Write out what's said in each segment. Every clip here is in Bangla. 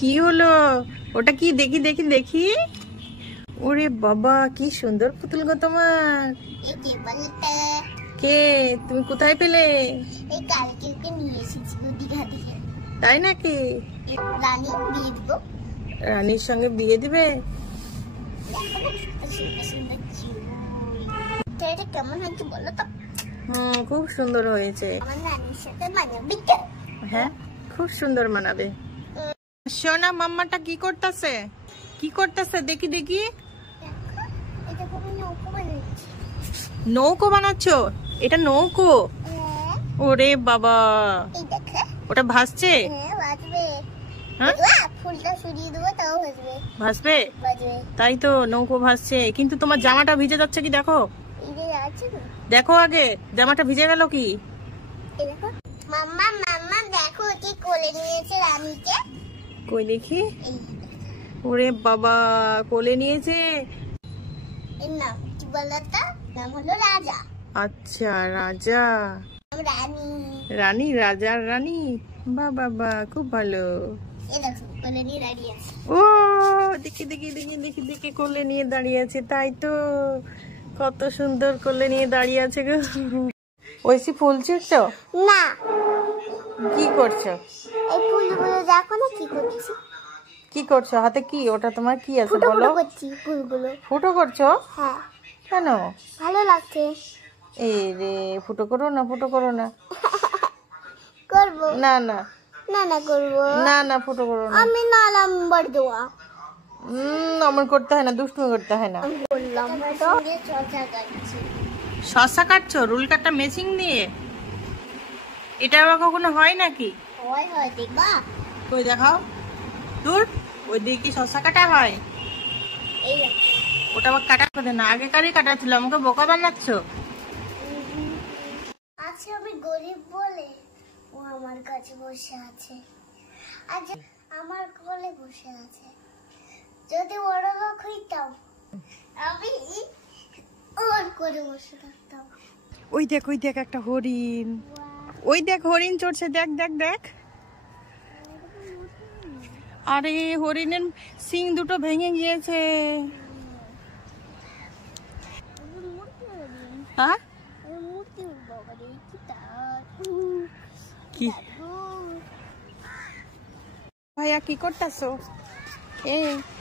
কি হলো? ওটা কি? দেখি দেখি দেখি। ওরে বাবা, কি সুন্দর পুতুল গো তোমার। কে? তুমি কোথায় পেলে? তাই নাকি? রানীর সঙ্গে বিয়ে দিবে? কেমন হয়েছে বলো তো? খুব সুন্দর হয়েছে। হ্যাঁ, খুব সুন্দর মানাবে। সোনা, মাম্মাটা কি করতেছে? কি করতেছে? দেখি দেখি। নৌকো বানাচ্ছো? এটা নৌকো? ওরে বাবা, ওটা ভাসছে? ভাসবে? তাই তো, নৌকো ভাসছে। কিন্তু তোমার জামাটা ভিজে যাচ্ছে কি? দেখো দেখো, আগে জামাটা ভিজে গেল কি? মাম্মা মাম্মা দেখো, কি কোলে নিয়েছে রানীকে। কই দেখি। ওরে বাবা, কোলে নিয়েছে। এর নাম কি বলতো? নাম হলো রাজা। আচ্ছা, রাজা। রানী। রানী, রাজার রানী। বাহ বাহ বাহ, খুব ভালো। এই দেখো, কোলে নিয়ে দাঁড়িয়ে আছে। ও দেখি দেখি দেখি দেখি দেখি, কোলে নিয়ে দাঁড়িয়ে আছে। তাই তো, কত সুন্দর কোলে নিয়ে দাঁড়িয়ে আছে গো। ওইসি ফুল ছিঁড়ছো? না। কি করছো? এই ফুলগুলো দেখো না কি করছি। কি করছো? হাতে কি? ওটা তোমার কি আছে বলো? ফুটো করছি ফুলগুলো। ফুটো করছো? হ্যাঁ। কেন? ভালো লাগছে। এই রে, ফুটো করো না, ফুটো করো না। করবো না না না না করবো না না, ফুটো করো না। আমি নাম্বার দেওয়া। অমন করতে হয় না, দুষ্টুমি করতে হয় না। বললাম তো। শসা কাটছি। শসা কাটছো? রুল কাটা মেশিন দিয়ে? এটা আবার কখনো হয় নাকি? হয় হয়, দেখবা? কই দেখাও। দূর, ওই দিয়ে কি শসা কাটা হয়? এই ওটা আবার কাটা করে না, আগেকারই কাটা ছিল। আমাকে বোকা বানাচ্ছো? আচ্ছা, আমি গরিব বলে ও আমার কাছে বসে আছে। আজ আমার কোলে বসে আছে। যদি বড় লোক হইতাম, আমি ওর কোলে বসে থাকতাম। ওই দেখ, ওই দেখ, একটা হরিণ। ওই দেখ, হরিণ চড়ছে। দেখ দেখ দেখ। আরে, হরিণের শিং দুটো ভেঙে গিয়েছে। হ্যাঁ, কি ভাইয়া, কি করতেছো?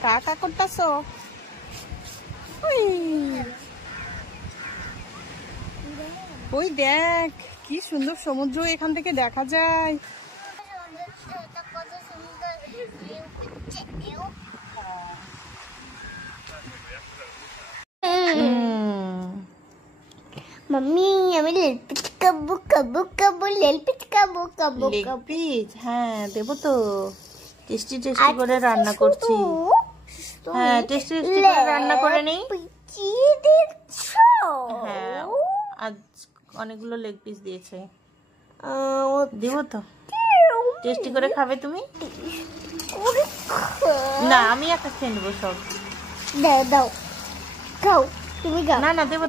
কাকা করতেছো? ওই দেখ, কি সুন্দর সমুদ্র এখান থেকে দেখা যায়। मम्मी আমি লেলপিচ কাবু কাবু কাবু লেলপিচ কাবু কাবু কাবু। হ্যাঁ, দেবো তো। টেস্টি টেস্টি করে রান্না করছি। হ্যাঁ, টেস্টি টেস্টি করে রান্না করে নেই। হ্যাঁ, আজ অনেকগুলো লেগ পিস দিয়েছে। দেবো তো। টেস্টি করে খাবে তুমি? না, আমি একা খেয়ে নেবো সব। দাও দাও, খাও তুমি, খাও। না না, দেবো।